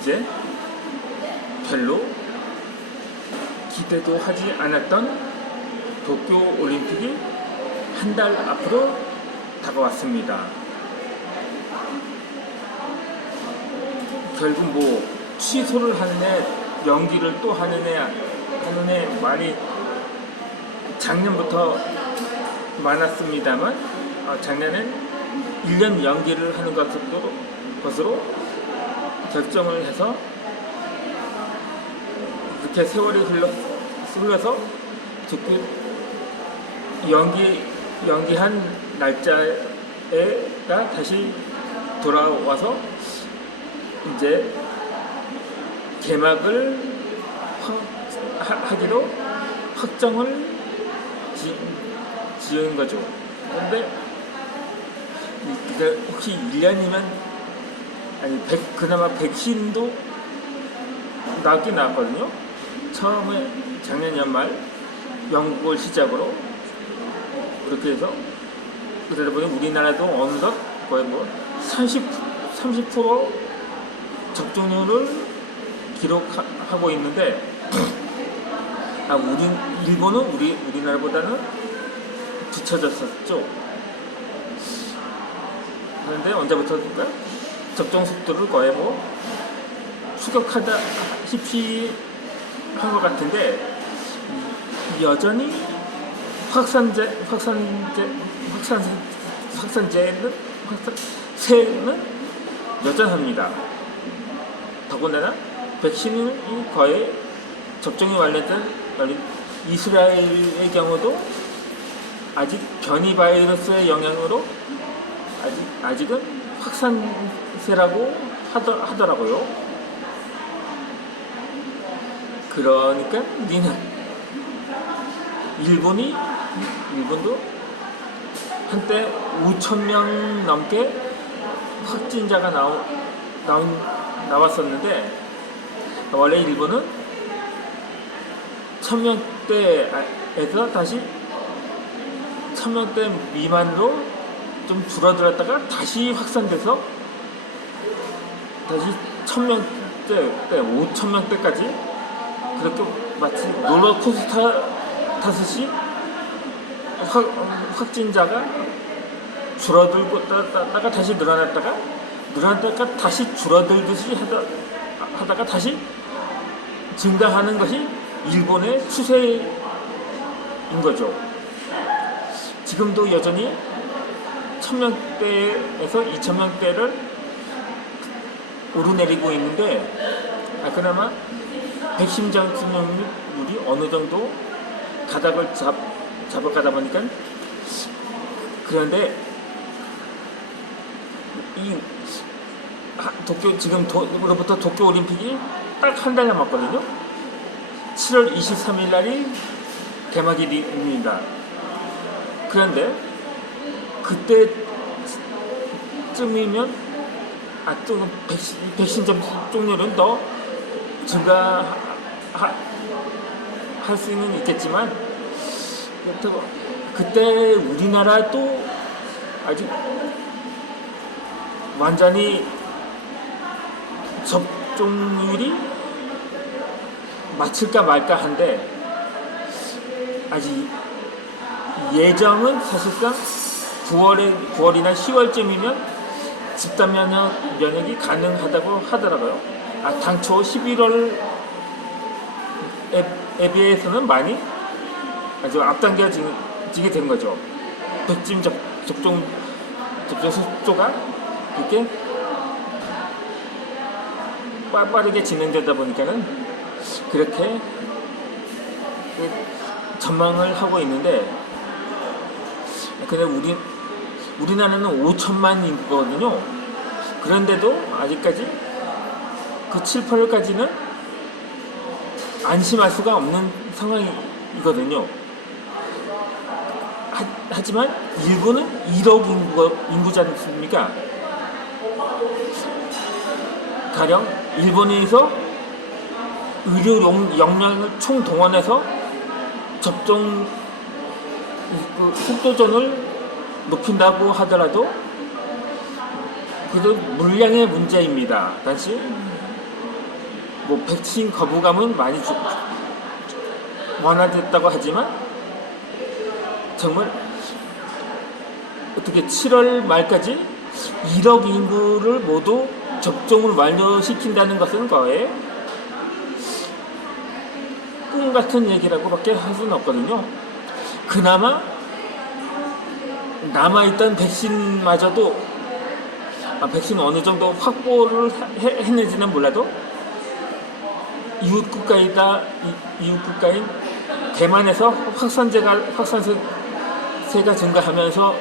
이제 별로 기대도 하지 않았던 도쿄 올림픽이 한 달 앞으로 다가왔습니다. 결국 뭐 취소를 하는 애, 연기를 또 하는 애 말이 작년부터 많았습니다만 작년엔 1년 연기를 하는 것으로 결정을 해서 그렇게 세월이 흘러서 연기한 날짜가 다시 돌아와서 이제 개막을 하기로 확정을 지은 거죠. 그런데 혹시 1년이면 그나마 백신도 나왔긴 나왔거든요. 처음에 작년 연말 영국을 시작으로 그렇게 해서 그러다 보니 우리나라도 어느덧 거의 뭐 30% 접종률을 기록하고 있는데 일본은 우리나라보다는 뒤처졌었죠. 그런데 언제부터인가 접종 속도를 거의 뭐 추격하다시피 한 것 같은데 여전히 확산세는 여전합니다. 더군다나 백신이 거의 접종이 완료된 이스라엘의 경우도 아직 변이 바이러스의 영향으로 아직은 확산세라고 하더라고요. 그러니까 일본도 한때 5,000명 넘게 확진자가 나왔었는데 원래 일본은 1,000명대에서 다시 1,000명대 미만으로 좀 줄어들었다가 다시 확산돼서 다시 1,000명대, 5,000명대까지 그렇게 마치 롤러코스터 타듯이 확진자가 줄어들고 다가 다시 늘어났다가 다시 줄어들듯이 하다가 다시 증가하는 것이 일본의 추세인 거죠. 지금도 여전히 1,000명대에서 2,000명대를 오르내리고 있는데 그나마 백신 접종률이 어느 정도 가닥을 잡아가다 보니까 그런데 지금으로부터 도쿄 올림픽이 딱 한 달 남았거든요. 7월 23일 날이 개막일입니다. 그런데 그때쯤이면 또 백신 접종률은 더 증가할 수는 있겠지만 그때 우리나라도 아직 완전히 접종률이 맞출까 말까 한데 아직 예정은 사실상 9월이나 10월쯤이면 집단 면역이 가능하다고 하더라고요. 당초 11월에 비해서는 많이 아주 앞당겨지게 된 거죠. 백신 접종 속도가 이렇게 빠르게 진행되다 보니까는 그렇게 전망을 하고 있는데 근데 우리나라는 5천만 인구거든요. 그런데도 아직까지 그 7, 8월까지는 안심할 수가 없는 상황이거든요. 하지만 일본은 1억 인구지 않습니까? 가령 일본에서 의료 역량을 총동원해서 접종 속도전을 높인다고 하더라도 그래도 물량의 문제입니다. 다시 뭐 백신 거부감은 많이 완화됐다고 하지만 정말 어떻게 7월 말까지 1억 인구를 모두 접종을 완료시킨다는 것은 거의 꿈 같은 얘기라고밖에 할 수는 없거든요. 그나마 남아있던 백신마저도 백신 어느 정도 확보를 했는지는 몰라도 이웃 국가인 대만에서 확산세가 증가하면서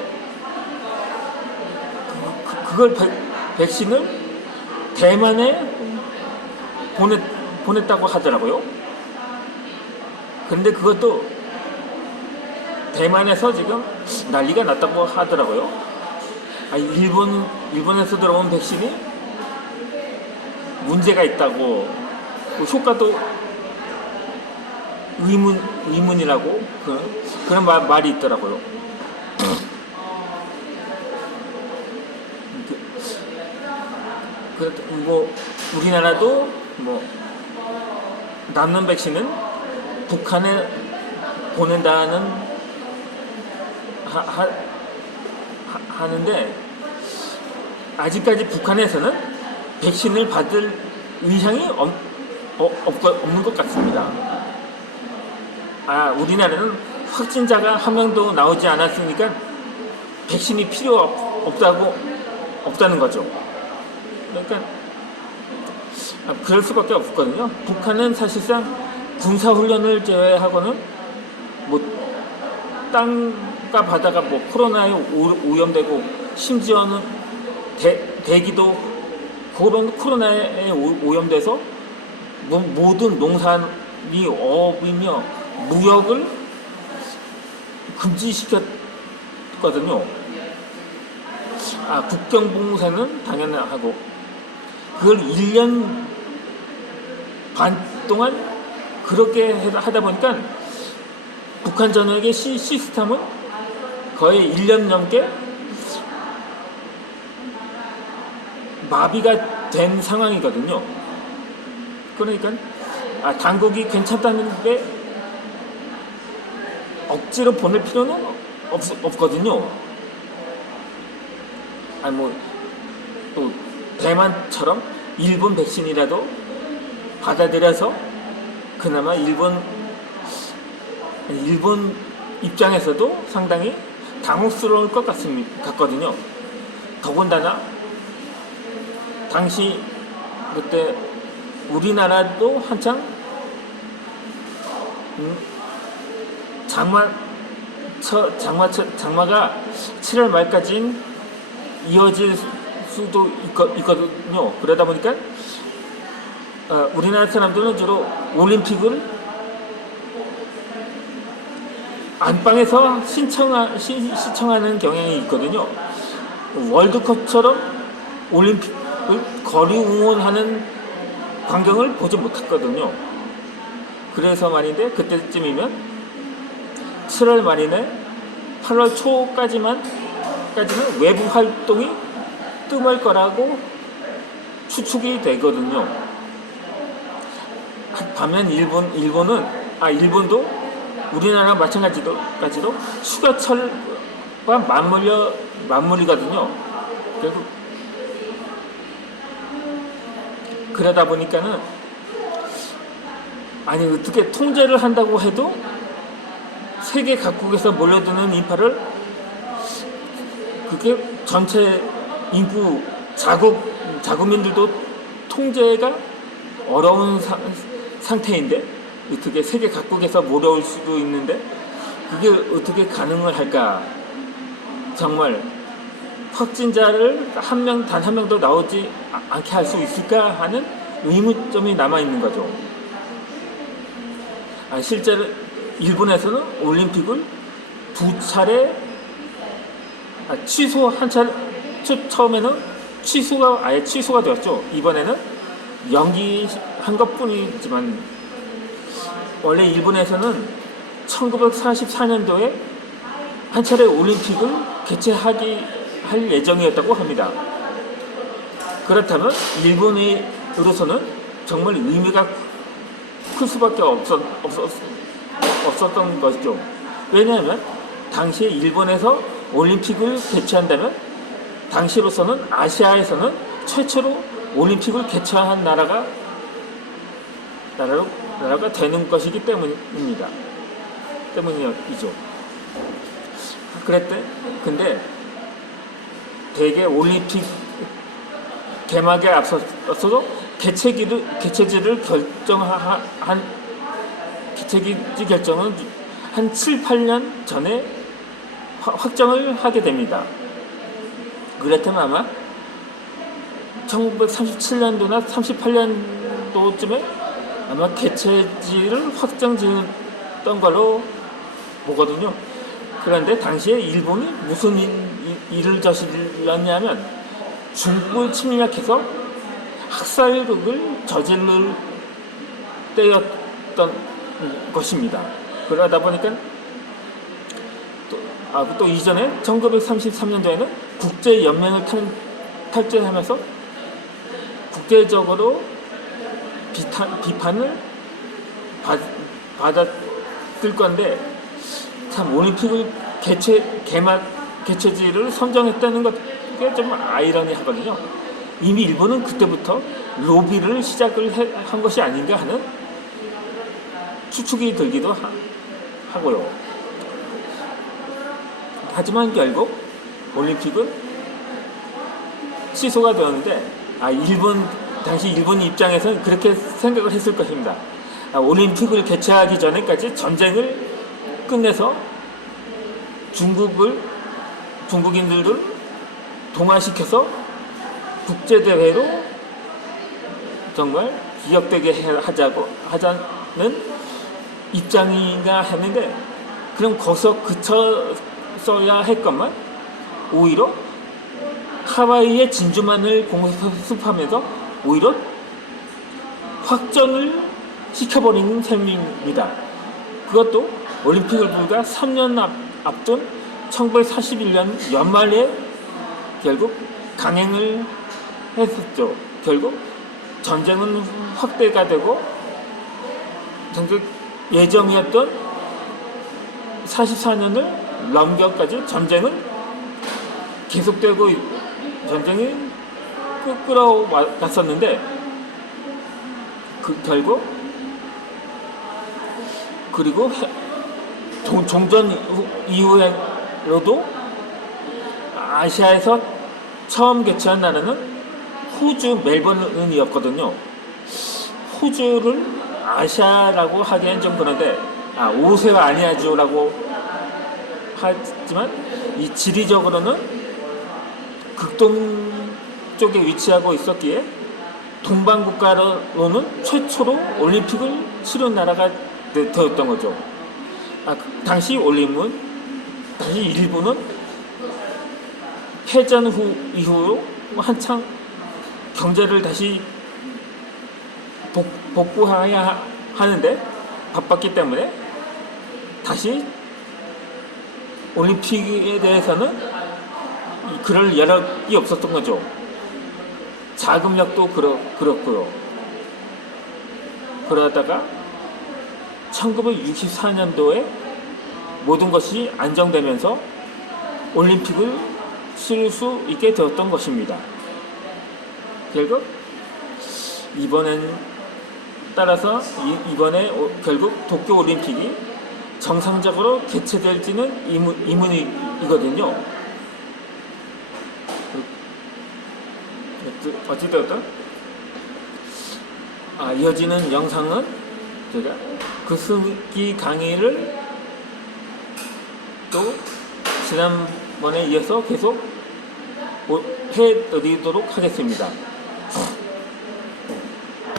그걸 백신을 대만에 보냈다고 하더라고요. 근데 그것도 대만에서 지금 난리가 났다고 하더라고요. 일본에서 들어온 백신이 문제가 있다고, 효과도 의문이라고 그런 말이 있더라고요. 뭐 우리나라도 뭐 남는 백신은 북한에 보낸다는 하는데 아직까지 북한에서는 백신을 받을 의향이 없는 것 같습니다. 우리나라는 확진자가 한 명도 나오지 않았으니까 백신이 필요 없다는 거죠. 그러니까 그럴 수밖에 없거든요. 북한은 사실상 군사훈련을 제외하고는 뭐 땅과 바다가 뭐 코로나에 오염되고 심지어는 대기도 코로나에 오염돼서 모든 농산이 어업이며 무역을 금지시켰거든요. 국경봉쇄는 당연하고 그걸 1년 반 동안 그렇게 하다 보니까 북한 전역의 시스템은 거의 1년 넘게 마비가 된 상황이거든요. 그러니까 당국이 괜찮다는데 억지로 보낼 필요는 없거든요. 또 대만처럼 일본 백신이라도 받아들여서 그나마 일본 입장에서도 상당히 당혹스러울 것 같거든요. 더군다나 당시 그때 우리나라도 한창 장마가 7월 말까지 이어질 수도 있거든요. 그러다 보니까 우리나라 사람들은 주로 올림픽을 안방에서 시청하는 경향이 있거든요. 월드컵처럼 올림픽을 거리 응원하는 광경을 보지 못했거든요. 그래서 말인데 그때쯤이면 7월 말이나 8월 초까지는 외부 활동이 뜸할 거라고 추측이 되거든요. 반면 일본도 우리나라와 마찬가지로 휴가철과 맞물리거든요. 그러다 보니까는 어떻게 통제를 한다고 해도 세계 각국에서 몰려드는 인파를 그게 전체 인구 자국민들도 통제가 어려운 상태인데 어떻게 세계 각국에서 몰려올 수도 있는데 그게 어떻게 가능을 할까? 정말 확진자를 단 한 명도 나오지 않게 할 수 있을까 하는 의문점이 남아있는 거죠. 실제로 일본에서는 올림픽을 2차례 처음에는 아예 취소가 되었죠. 이번에는 연기한 것 뿐이지만 원래 일본에서는 1944년도에 한 차례 올림픽을 할 예정이었다고 합니다. 그렇다면 일본으로서는 정말 의미가 클 수밖에 없었던 것이죠. 왜냐하면 당시에 일본에서 올림픽을 개최한다면 당시로서는 아시아에서는 최초로 올림픽을 개최한 나라가 되는 것이기 때문이죠. 근데 대개 올림픽 개막에 앞서서 개최지 결정은 한 7, 8년 전에 확정을 하게 됩니다. 그렇다면 아마 1937년도나 38년도쯤에 아마 개최지를 확정 지었던 걸로 보거든요. 그런데 당시에 일본이 무슨 일을 저질렀냐면 중국을 침략해서 학살극을 저지를 때였던 것입니다. 그러다 보니까 또 이전에 1933년도에는 국제연맹을 탈퇴하면서 국제적으로 비판을 받았을 건데, 참 올림픽을 개최지를 선정했다는 것이 좀 아이러니하거든요. 이미 일본은 그때부터 로비를 시작을 한 것이 아닌가 하는 추측이 들기도 하고요. 하지만 결국 올림픽은 취소가 되었는데, 당시 일본 입장에서는 그렇게 생각을 했을 것입니다. 올림픽을 개최하기 전에까지 전쟁을 끝내서 중국인들을 동화시켜서 국제대회로 정말 기억되게 하자는 입장인가 했는데, 그럼 거기서 그쳤어야 했건만 오히려 하와이의 진주만을 공습하면서 오히려 확전을 시켜버리는 셈입니다. 그것도 올림픽을 불과 3년 앞둔 1941년 연말에 결국 강행을 했었죠. 결국 전쟁은 확대가 되고 예정이었던 44년을 넘겨까지 전쟁이 끌어갔었는데, 결국 그리고 종전 이후에로도 아시아에서 처음 개최한 나라는 호주 멜버른이었거든요. 호주를 아시아라고 하기엔 좀 그런데, 오세가 아니야죠라고 하지만 이 지리적으로는 극동 쪽에 위치하고 있었기에 동방국가로는 최초로 올림픽을 치른 나라가 되었던 거죠. 당시 일본은 패전 이후로 한창 경제를 다시 복구해야 하는데 바빴기 때문에 다시 올림픽에 대해서는 그럴 여력이 없었던 거죠. 자금력도 그렇고요. 그러다가 1964년도에 모든 것이 안정되면서 올림픽을 치를 수 있게 되었던 것입니다. 결국 이번에 결국 도쿄올림픽이 정상적으로 개최될지는 의문이거든요. 어찌되었든 이어지는 영상은 제가 그 수기 강의를 또 지난번에 이어서 계속 해드리도록 하겠습니다.